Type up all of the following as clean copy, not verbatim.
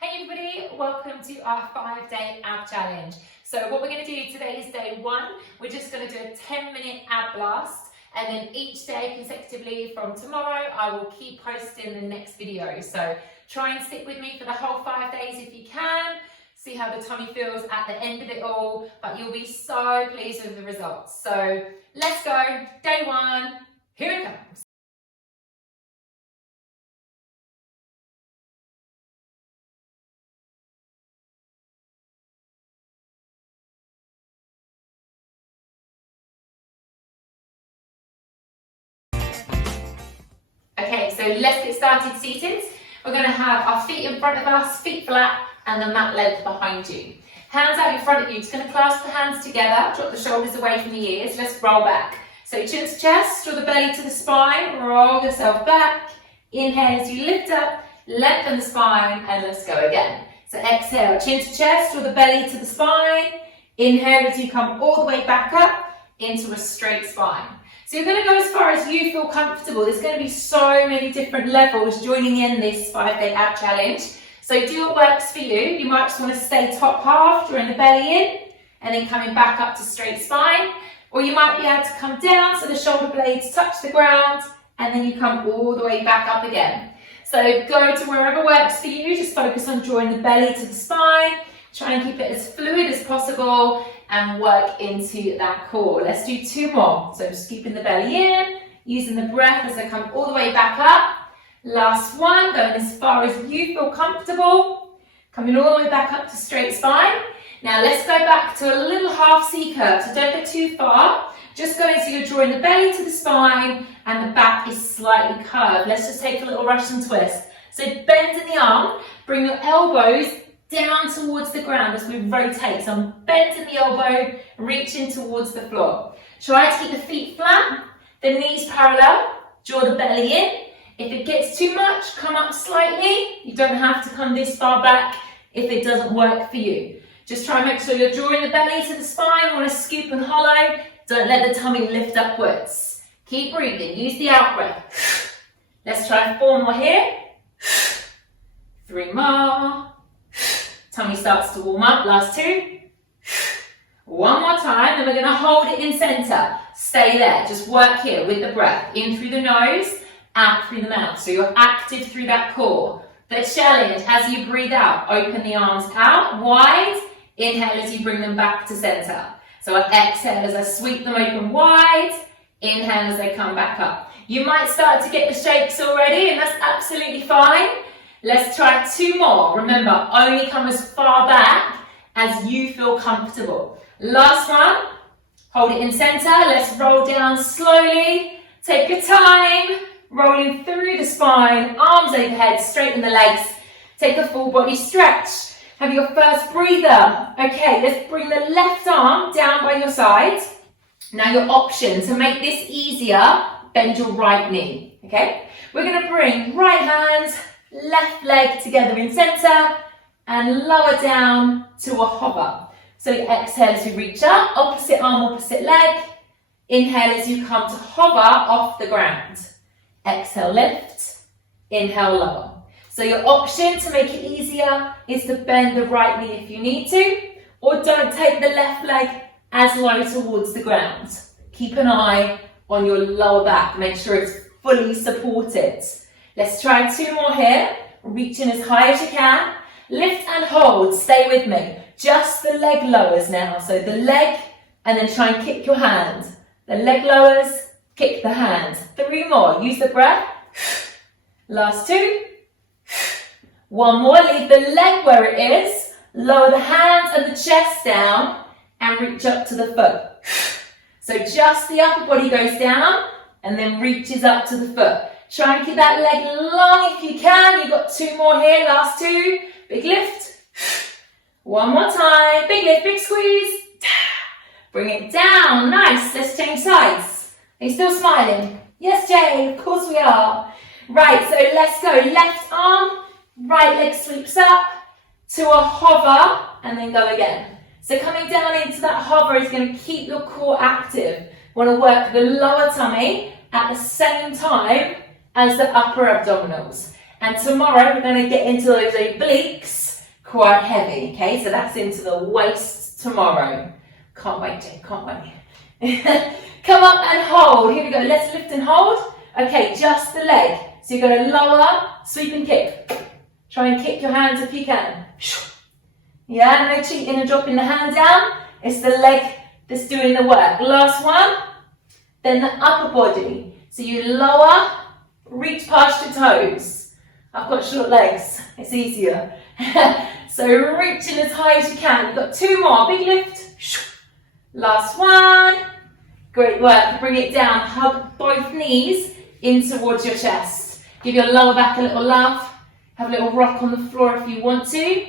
Hey everybody, welcome to our 5-day ab challenge. So what we're going to do today is day 1. We're just going to do a 10-minute ab blast, and then each day consecutively from tomorrow I will keep posting the next video. So try and stick with me for the whole 5 days if you can. See how the tummy feels at the end of it all, but you'll be so pleased with the results. So let's go, day 1, here it comes. Okay, so let's get started seated. We're going to have our feet in front of us, feet flat, and the mat length behind you. Hands out in front of you. Just going to clasp the hands together, drop the shoulders away from the ears. Let's roll back. So chin to chest, draw the belly to the spine, roll yourself back. Inhale as you lift up, lengthen the spine, and let's go again. So exhale, chin to chest, draw the belly to the spine. Inhale as you come all the way back up into a straight spine. So you're going to go as far as you feel comfortable. There's going to be so many different levels joining in this 5-day ab challenge. So do what works for you. You might just want to stay top half, drawing the belly in, and then coming back up to straight spine. Or you might be able to come down so the shoulder blades touch the ground, and then you come all the way back up again. So go to wherever works for you. Just focus on drawing the belly to the spine. Try and keep it as fluid as possible and work into that core. Let's do 2 more. So just keeping the belly in, using the breath as I come all the way back up. Last one, going as far as you feel comfortable. Coming all the way back up to straight spine. Now let's go back to a little half C curve. So don't go too far. Just go so you're drawing the belly to the spine and the back is slightly curved. Let's just take a little Russian twist. So bend in the arm, bring your elbows down towards the ground as we rotate. So I'm bending the elbow, reaching towards the floor. Try to keep the feet flat, the knees parallel, draw the belly in. If it gets too much, come up slightly. You don't have to come this far back if it doesn't work for you. Just try and make sure you're drawing the belly to the spine. You want to scoop and hollow. Don't let the tummy lift upwards. Keep breathing. Use the out breath. Let's try 4 more here. 3 more. Tummy starts to warm up. Last 2. 1 more time, and we're going to hold it in center. Stay there. Just work here with the breath. In through the nose, out through the mouth. So you're active through that core. The challenge, as you breathe out, open the arms out wide. Inhale as you bring them back to center. So I exhale as I sweep them open wide. Inhale as I come back up. You might start to get the shakes already, and that's absolutely fine. Let's try 2 more. Remember, only come as far back as you feel comfortable. Last one. Hold it in center. Let's roll down slowly. Take your time. Rolling through the spine. Arms overhead. Straighten the legs. Take a full body stretch. Have your first breather. Okay, let's bring the left arm down by your side. Now your option to make this easier, bend your right knee. Okay, we're going to bring right hand, left leg together in center and lower down to a hover. So you exhale as you reach up, opposite arm, opposite leg. Inhale as you come to hover off the ground. Exhale, lift. Inhale, lower. So your option to make it easier is to bend the right knee if you need to, or don't take the left leg as low towards the ground. Keep an eye on your lower back. Make sure it's fully supported. Let's try 2 more here. Reaching as high as you can. Lift and hold. Stay with me. Just the leg lowers now. So the leg, and then try and kick your hand. The leg lowers, kick the hand. 3 more. Use the breath. Last 2. 1 more. Leave the leg where it is. Lower the hands and the chest down and reach up to the foot. So just the upper body goes down and then reaches up to the foot. Try and keep that leg long if you can. You've got 2 more here. Last 2. Big lift. 1 more time. Big lift, big squeeze. Bring it down. Nice. Let's change sides. Are you still smiling? Yes, Jade. Of course we are. Right, so let's go. Left arm, right leg sweeps up to a hover and then go again. So coming down into that hover is going to keep your core active. Want to work the lower tummy at the same time as the upper abdominals. And tomorrow we're going to get into those obliques quite heavy, okay? So that's into the waist tomorrow. Can't wait, Jade, can't wait. Come up and hold. Here we go, let's lift and hold. Okay, just the leg. So you're going to lower, sweep and kick. Try and kick your hands if you can. Yeah, no cheating and dropping the hand down. It's the leg that's doing the work. Last one. Then the upper body. So you lower, reach past your toes. I've got short legs, it's easier. So reaching as high as you can. You've got two more, big lift. Last one. Great work, bring it down. Hug both knees in towards your chest. Give your lower back a little love. Have a little rock on the floor if you want to.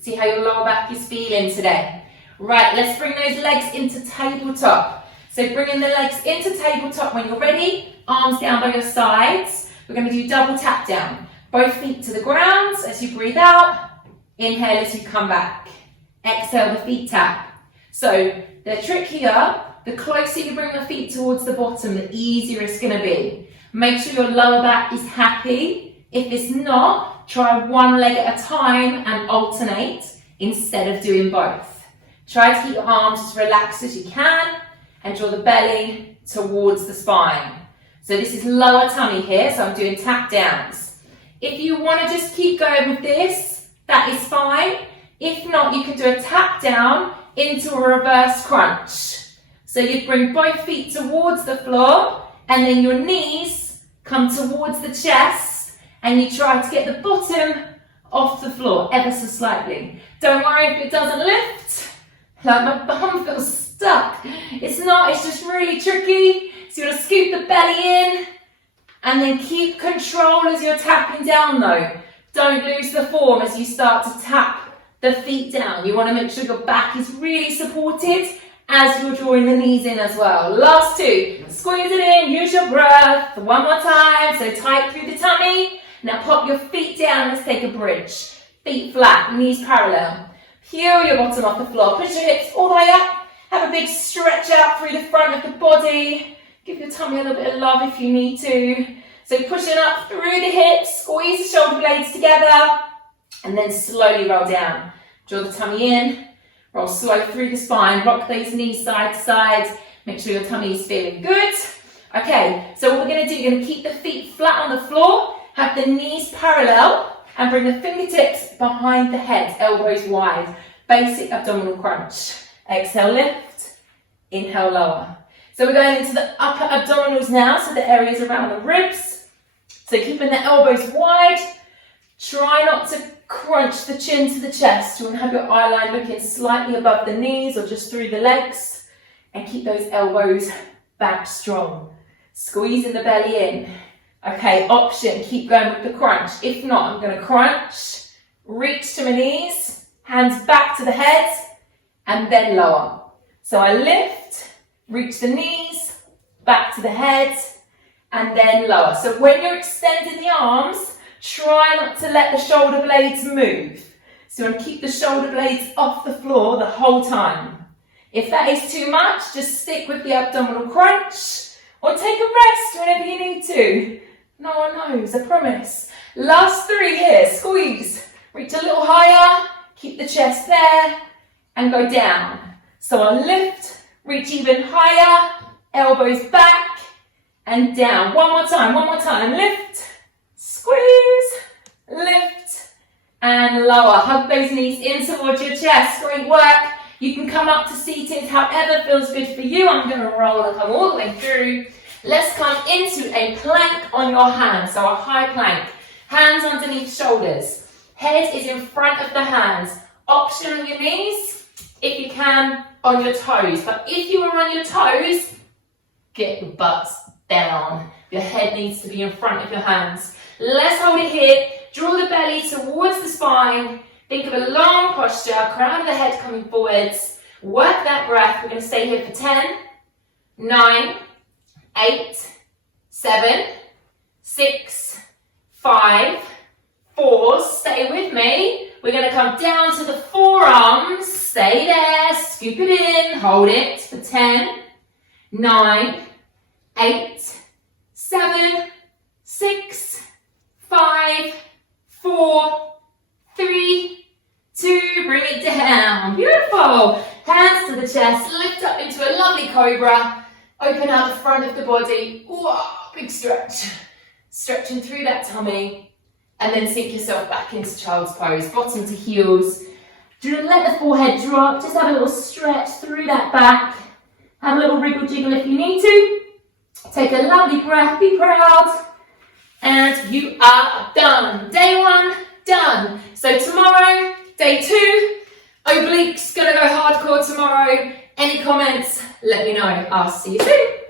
See how your lower back is feeling today. Right, let's bring those legs into tabletop. So bringing the legs into tabletop when you're ready. Arms down by your sides. We're going to do double tap down. Both feet to the ground as you breathe out. Inhale as you come back. Exhale, the feet tap. So the trick here, the closer you bring the feet towards the bottom, the easier it's going to be. Make sure your lower back is happy. If it's not, try one leg at a time and alternate instead of doing both. Try to keep your arms as relaxed as you can and draw the belly towards the spine. So this is lower tummy here, so I'm doing tap downs. If you want to just keep going with this, that is fine. If not, you can do a tap down into a reverse crunch. So you bring both feet towards the floor and then your knees come towards the chest and you try to get the bottom off the floor ever so slightly. Don't worry if it doesn't lift, like my bum feels stuck. It's not, it's just really tricky. So you're going to scoop the belly in and then keep control as you're tapping down though. Don't lose the form as you start to tap the feet down. You want to make sure your back is really supported as you're drawing the knees in as well. Last two, squeeze it in, use your breath. One more time, so tight through the tummy. Now pop your feet down, let's take a bridge. Feet flat, knees parallel. Peel your bottom off the floor, push your hips all the way up. Have a big stretch out through the front of the body. Give your tummy a little bit of love if you need to. So pushing up through the hips, squeeze the shoulder blades together, and then slowly roll down. Draw the tummy in. Roll slow through the spine, rock those knees side to side. Make sure your tummy is feeling good. Okay, so what we're going to do, you're going to keep the feet flat on the floor, have the knees parallel, and bring the fingertips behind the head, elbows wide. Basic abdominal crunch. Exhale, lift. Inhale, lower. So we're going into the upper abdominals now, so the areas around the ribs. So keeping the elbows wide. Try not to crunch the chin to the chest. You want to have your eye line looking slightly above the knees or just through the legs. And keep those elbows back strong. Squeezing the belly in. Okay, option, keep going with the crunch. If not, I'm going to crunch, reach to my knees, hands back to the head, and then lower. So I lift, reach the knees, back to the head, and then lower. So when you're extending the arms, try not to let the shoulder blades move. So you want to keep the shoulder blades off the floor the whole time. If that is too much, just stick with the abdominal crunch or take a rest whenever you need to. No one knows, I promise. Last three here, squeeze. Reach a little higher, keep the chest there, and go down. So I'll lift, reach even higher, elbows back, and down. One more time, lift, squeeze, lift, and lower. Hug those knees in towards your chest, great work. You can come up to seated, however feels good for you. I'm gonna roll and come all the way through. Let's come into a plank on your hands, so a high plank. Hands underneath shoulders. Head is in front of the hands. Option on your knees, if you can, on your toes. But if you are on your toes, get your butts down. Your head needs to be in front of your hands. Let's hold it here. Draw the belly towards the spine. Think of a long posture, crown of the head coming forwards. Work that breath. We're going to stay here for 10, 9, 8, 7, 6, 5, 4. Stay with me. We're going to come down to the forearms. Stay there. Scoop it in. Hold it for 10, 9, 8, 7, 6, 5, 4, 3, 2, down. Beautiful. Hands to the chest, lift up into a lovely cobra. Open out the front of the body. Whoa, big stretch. Stretching through that tummy. And then sink yourself back into child's pose, bottom to heels. Let the forehead drop. Just have a little stretch through that back. Have a little wriggle jiggle if you need to. Take a lovely breath, be proud. And you are done. Day 1, done. So tomorrow, day 2, obliques, gonna go hardcore tomorrow. Any comments, let me know. I'll see you soon.